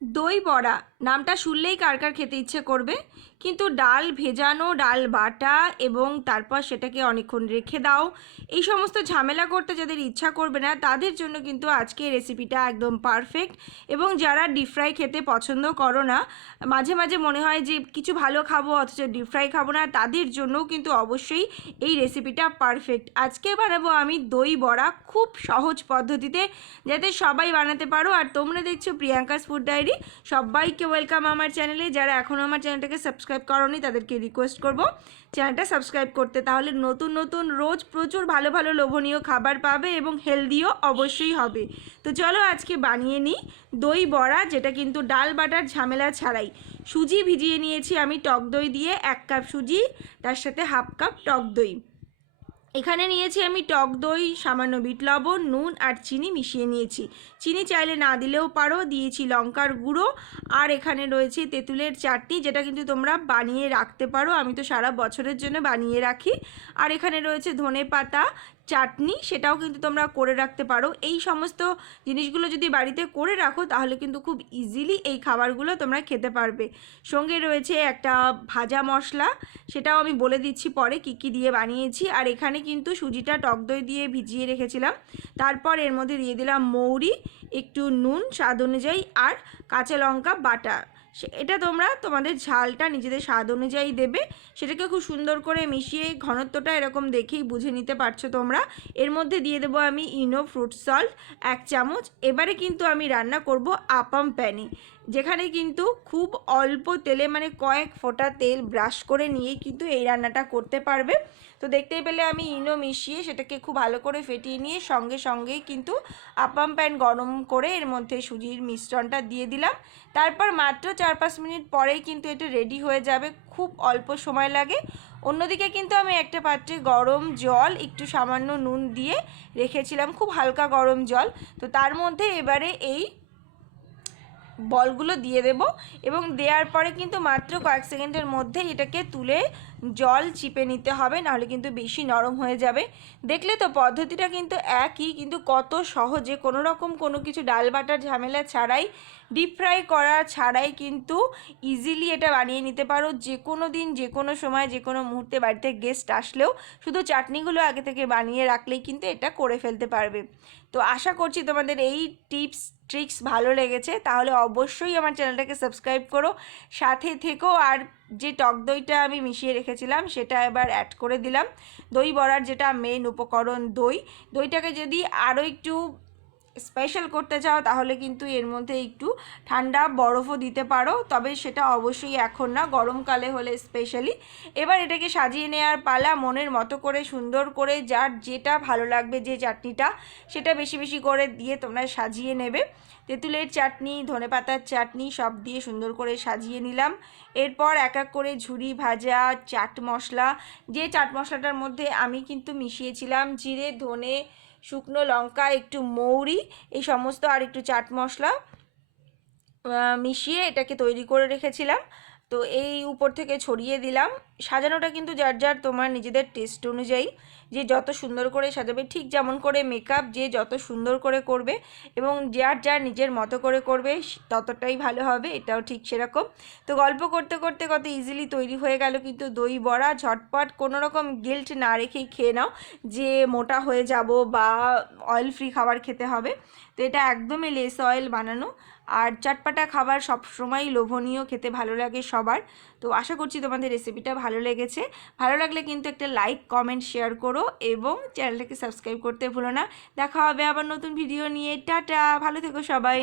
দই বড়া নামটা শুনলেই কার কার খেতে ইচ্ছে করবে, কিন্তু ডাল ভেজানো, ডাল বাটা এবং তারপর সেটাকে অনেকক্ষণ রেখে দাও, এই সমস্ত ঝামেলা করতে যাদের ইচ্ছা করবে না তাদের জন্য কিন্তু আজকে রেসিপিটা একদম পারফেক্ট। এবং যারা ডিপ ফ্রাই খেতে পছন্দ করো না, মাঝে মাঝে মনে হয় যে কিছু ভালো খাবো অথচ ডিপ ফ্রাই খাবো না, তাদের জন্যও কিন্তু অবশ্যই এই রেসিপিটা পারফেক্ট। আজকে বানাবো আমি দই বড়া খুব সহজ পদ্ধতিতে, যাতে সবাই বানাতে পারো। আর তোমরা দেখছো প্রিয়াঙ্কাস ফুড ডায়েরি। সবাইকে ওয়েলকাম আমার চ্যানেলে। যারা এখনও আমার চ্যানেলটাকে সাবস্ক্রাইব করোনি তাদেরকে রিকোয়েস্ট করব চ্যানেলটা সাবস্ক্রাইব করতে, তাহলে নতুন নতুন রোজ প্রচুর ভালো ভালো লোভনীয় খাবার পাবে এবং হেলদিও অবশ্যই হবে। তো চলো আজকে বানিয়ে নিই দই বড়া, যেটা কিন্তু ডাল বাটার ঝামেলা ছাড়াই। সুজি ভিজিয়ে নিয়েছি আমি টক দই দিয়ে, 1 কাপ সুজি, তার সাথে হাফ কাপ টক দই। এখানে নিয়েছি আমি টক দই, সামান্য বিট লবণ, নুন আর চিনি মিশিয়ে নিয়েছি। চিনি চাইলে না দিলেও পারো। দিয়েছি লঙ্কার গুঁড়ো, আর এখানে রয়েছে তেঁতুলের চাটনি, যেটা কিন্তু তোমরা বানিয়ে রাখতে পারো, আমি তো সারা বছরের জন্য বানিয়ে রাখি। আর এখানে রয়েছে ধনে পাতা চাটনি, সেটাও কিন্তু তোমরা করে রাখতে পারো। এই সমস্ত জিনিসগুলো যদি বাড়িতে করে রাখো তাহলে কিন্তু খুব ইজিলি এই খাবারগুলো তোমরা খেতে পারবে। সঙ্গে রয়েছে একটা ভাজা মশলা, সেটাও আমি বলে দিচ্ছি পরে কী কী দিয়ে বানিয়েছি। আর এখানে কিন্তু সুজিটা টক দই দিয়ে ভিজিয়ে রেখেছিলাম। তারপর এর মধ্যে দিয়ে দিলাম মৌরি, একটু নুন স্বাদ অনুযায়ী, আর কাঁচা লঙ্কা বাটা। এটা তোমরা তোমাদের ঝালটা নিজেদের স্বাদ অনুযায়ী দেবে। সেটাকে খুব সুন্দর করে মিশিয়ে ঘনত্বটা এরকম দেখেই বুঝে নিতে পারছো তোমরা। এর মধ্যে দিয়ে দেবো আমি ইনো ফ্রুট সল্ট 1 চামচ। এবারে কিন্তু আমি রান্না করব আপাম প্যানে, যেখানে কিন্তু খুব অল্প তেলে, মানে কয়েক ফোঁটা তেল ব্রাশ করে নিয়েই কিন্তু এই রান্নাটা করতে পারবে। তো দেখতেই পেলে আমি ইনো মিশিয়ে সেটাকে খুব ভালো করে ফেটিয়ে নিয়ে সঙ্গে সঙ্গেই কিন্তু আপাম প্যান গরম করে এর মধ্যে সুজির মিশ্রণটা দিয়ে দিলাম। তারপর মাত্র 4-5 মিনিট পরেই কিন্তু এটা রেডি হয়ে যাবে, খুব অল্প সময় লাগে। অন্যদিকে কিন্তু আমি একটা পাত্রে গরম জল, একটু সামান্য নুন দিয়ে রেখেছিলাম, খুব হালকা গরম জল। তো তার মধ্যে এবারে এই বলগুলো দিয়ে দেব, এবং দেওয়ার পরে কিন্তু মাত্র কয়েক সেকেন্ডের মধ্যে এটাকে তুলে জল চিপে নিতে হবে, নাহলে কিন্তু বেশি নরম হয়ে যাবে। দেখলে তো পদ্ধতিটা কিন্তু একই, কিন্তু কত সহজে, কোনো রকম কোনো কিছু ডাল বাটার ঝামেলা ছাড়াই, ডিপ ফ্রাই করা ছাড়াই কিন্তু ইজিলি এটা বানিয়ে নিতে পারো। যে কোনো দিন, যে কোনো সময়, যে কোনো মুহূর্তে বাড়িতে গেস্ট আসলেও শুধু চাটনিগুলো আগে থেকে বানিয়ে রাখলেই কিন্তু এটা করে ফেলতে পারবে। তো আশা করছি তোমাদের এই টিপস ট্রিক্স ভালো লেগেছে, তাহলে অবশ্যই আমার চ্যানেলটাকে সাবস্ক্রাইব করো, সাথে থেকো। আর যে টক দইটা আমি মিশিয়ে রেখেছিলাম সেটা এবার অ্যাড করে দিলাম। দই বড়ার যেটা মেন উপকরণ দই, দইটাকে যদি আরও একটু স্পেশাল করতে চাও তাহলে কিন্তু এর মধ্যে একটু ঠান্ডা বরফও দিতে পারো, তবে সেটা অবশ্যই এখন না, গরমকালে হলে স্পেশালি। এবার এটাকে সাজিয়ে নেওয়ার পালা, মনের মতো করে সুন্দর করে, যার যেটা ভালো লাগবে, যে চাটনিটা, সেটা বেশি বেশি করে দিয়ে তোমরা সাজিয়ে নেবে। তেঁতুলের চাটনি, ধনেপাতার চাটনি সব দিয়ে সুন্দর করে সাজিয়ে নিলাম। এরপর এক এক করে ঝুরি ভাজা চাট মশলা, যে চাট মশলাটার মধ্যে আমি কিন্তু মিশিয়েছিলাম জিরে, ধনে, শুকনো লঙ্কা, একটু মৌরি, এই সমস্ত, আর একটু চাট মশলা মিশিয়ে এটাকে তৈরি করে রেখেছিলাম। তো এই উপর থেকে ছড়িয়ে দিলাম। সাজানোটা কিন্তু যার যার তোমার নিজেদের টেস্ট অনুযায়ী, যে যত সুন্দর করে সাজাবে, ঠিক যেমন করে মেকআপ যে যত সুন্দর করে করবে এবং যার যার নিজের মতো করে করবে ততটাই ভালো হবে, এটাও ঠিক সেরকম। তো গল্প করতে করতে কত ইজিলি তৈরি হয়ে গেল কিন্তু দই বড়া, ঝটপট, কোনো রকম গিল্ট না রেখেই খেয়ে নাও যে মোটা হয়ে যাব বা অয়েল ফ্রি খাবার খেতে হবে। তো এটা একদমই লেস অয়েল বানানো, আর চটপাটা খাবার সবসময়ই লোভনীয়, খেতে ভালো লাগে সবার। তো আশা করছি তোমাদের রেসিপিটা ভালো লেগেছে। ভালো লাগলে কিন্তু একটা লাইক, কমেন্ট, শেয়ার করো এবং চ্যানেলটাকে সাবস্ক্রাইব করতে ভুলো না। দেখা হবে আবার নতুন ভিডিও নিয়ে। টাটা, ভালো থেকো সবাই।